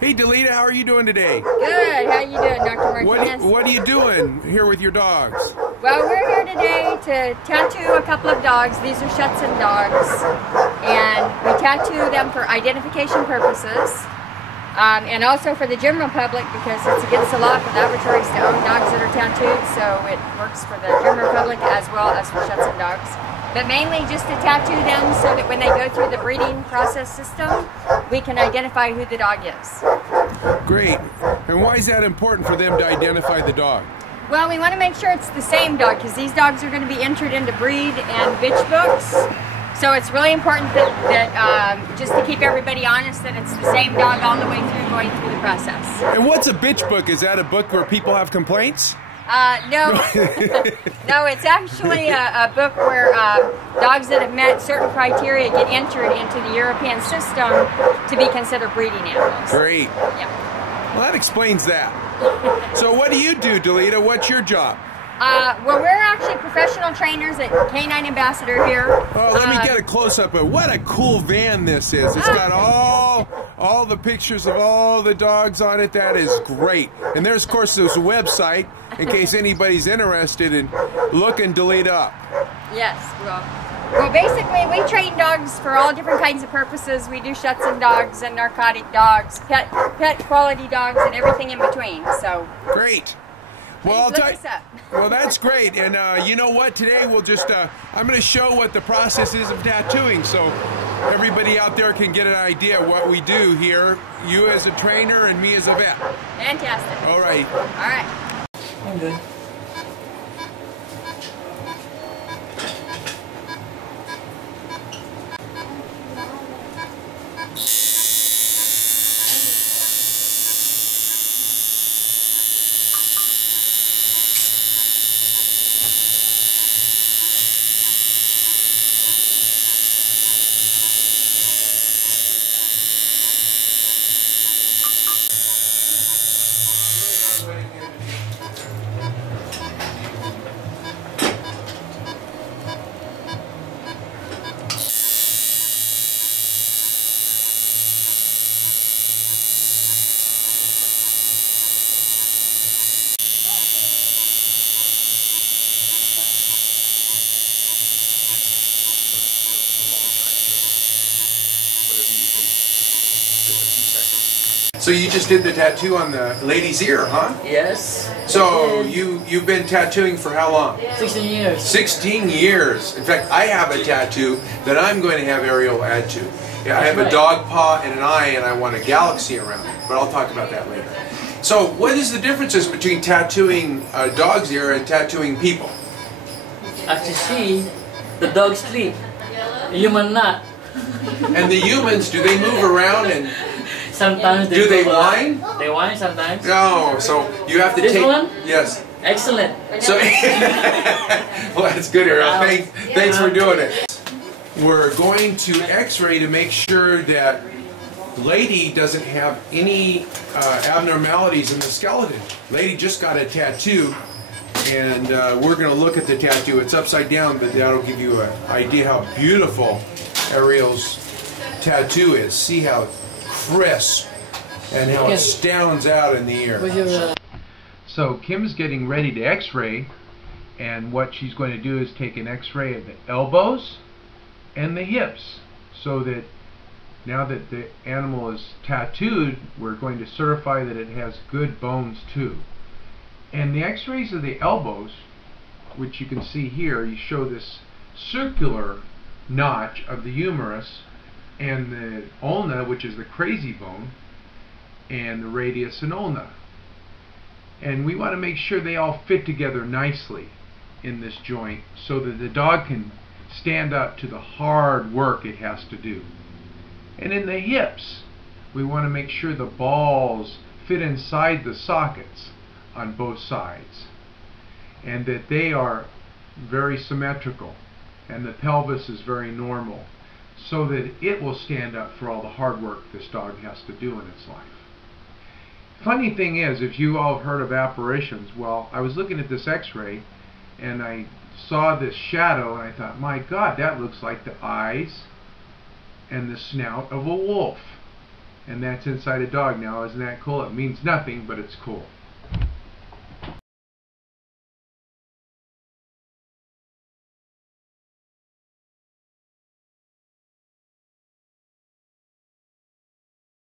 Hey, Delita, how are you doing today? Good. How you doing, Dr. Martinez? What are you doing here with your dogs? Well, we're here today to tattoo a couple of dogs. These are Shutzen dogs, and we tattoo them for identification purposes, and also for the general public because it's against the law for laboratories to own dogs that are tattooed. So it works for the general public as well as for Shutzen dogs. But mainly just to tattoo them so that when they go through the breeding process system, we can identify who the dog is. Great. And why is that important for them to identify the dog? Well, we want to make sure it's the same dog because these dogs are going to be entered into breed and bitch books. So it's really important that just to keep everybody honest that it's the same dog all the way through going through the process. And what's a bitch book? Is that a book where people have complaints? No. No, it's actually a book where dogs that have met certain criteria get entered into the European system to be considered breeding animals. Great. Yeah. Well, that explains that. So what do you do, Delita? What's your job? Well, we're actually professional trainers at Canine Ambassador here. Oh, let me get a close-up of what a cool van this is. It's got all the pictures of all the dogs on it. That is great. And there's, of course, there's a website in case anybody's interested in looking Delita up. Yes, well, basically, we train dogs for all different kinds of purposes. We do Shutzen dogs and narcotic dogs, pet quality dogs, and everything in between. So great. Well, I'll tell you. Well, that's great. And you know what? Today we'll just I'm going to show what the process is of tattooing, so everybody out there can get an idea of what we do here. You as a trainer and me as a vet. Fantastic. All right. All right. I'm good. So you just did the tattoo on the lady's ear, huh? Yes. So you've been tattooing for how long? 16 years. 16 years. In fact, I have a tattoo that I'm going to have Ariel add to. Yeah, I have a dog paw and an eye, and I want a galaxy around it. But I'll talk about that later. So what is the differences between tattooing a dog's ear and tattooing people? As you see, the dog sleep, the human not. And the humans, do they move around and sometimes do they whine? They whine sometimes. No, so you have to this take. One? Yes. Excellent. So, well, that's good, Ariel. Thanks for doing it. We're going to X-ray to make sure that Lady doesn't have any abnormalities in the skeleton. Lady just got a tattoo, and we're going to look at the tattoo. It's upside down, but that'll give you an idea how beautiful Ariel's tattoo is. See how crisp and how it stands out in the ear. So Kim's getting ready to X-ray, and what she's going to do is take an X-ray of the elbows and the hips, so that now that the animal is tattooed, we're going to certify that it has good bones too. And the X-rays of the elbows, which you can see here, you show this circular notch of the humerus, and the ulna, which is the crazy bone, and the radius and ulna. And we want to make sure they all fit together nicely in this joint so that the dog can stand up to the hard work it has to do. And in the hips, we want to make sure the balls fit inside the sockets on both sides, and that they are very symmetrical, and the pelvis is very normal, so that it will stand up for all the hard work this dog has to do in its life. Funny thing is, if you all have heard of apparitions, well, I was looking at this X-ray and I saw this shadow and I thought, my God, that looks like the eyes and the snout of a wolf. and that's inside a dog now. Isn't that cool? It means nothing, but it's cool.